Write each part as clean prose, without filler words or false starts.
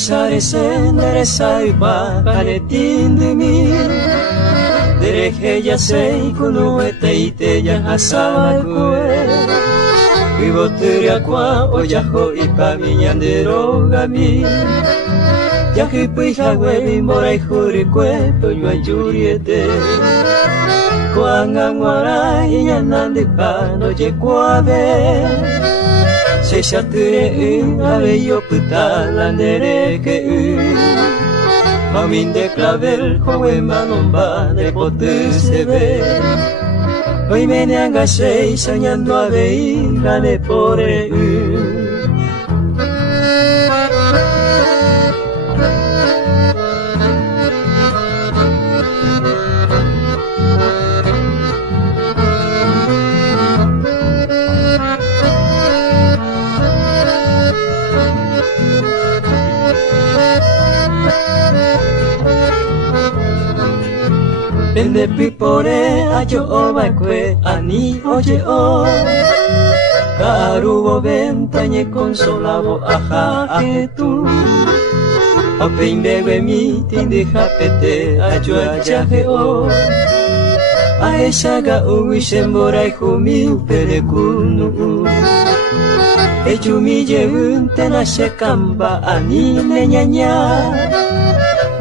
saresen deresai pa kanetin demi Dereje ya sei kuno eteite ya hasaba kue Vivoturia kwa oyaho ipa miñandero gami Yahi puija huevi morai juri kue Toñua yuriete Kuanga nguara iñanandi pa no ye kuave Se shature ave yo puta la nere que Mamin de clavel joven manomba de potu se ve Hoy me neangasei soñando a veí gane por Pende pipore ayo obakwe ani oye o Karubo ventañe consolabo aja ajetu Apeimbewe mi tindi japete ayo ajaje o Aeshaga uishembora ihumi upere kunu Echumi yeunte na shekamba ani neñaña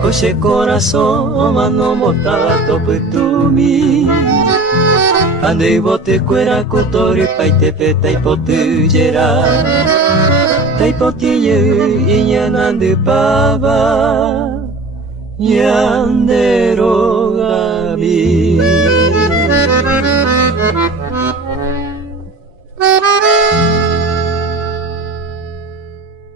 Koshe corazón mano motaba toputumi Ande bote cuera kotori paite peta ipotuyera Taipotiye iñanande pava Yandero gami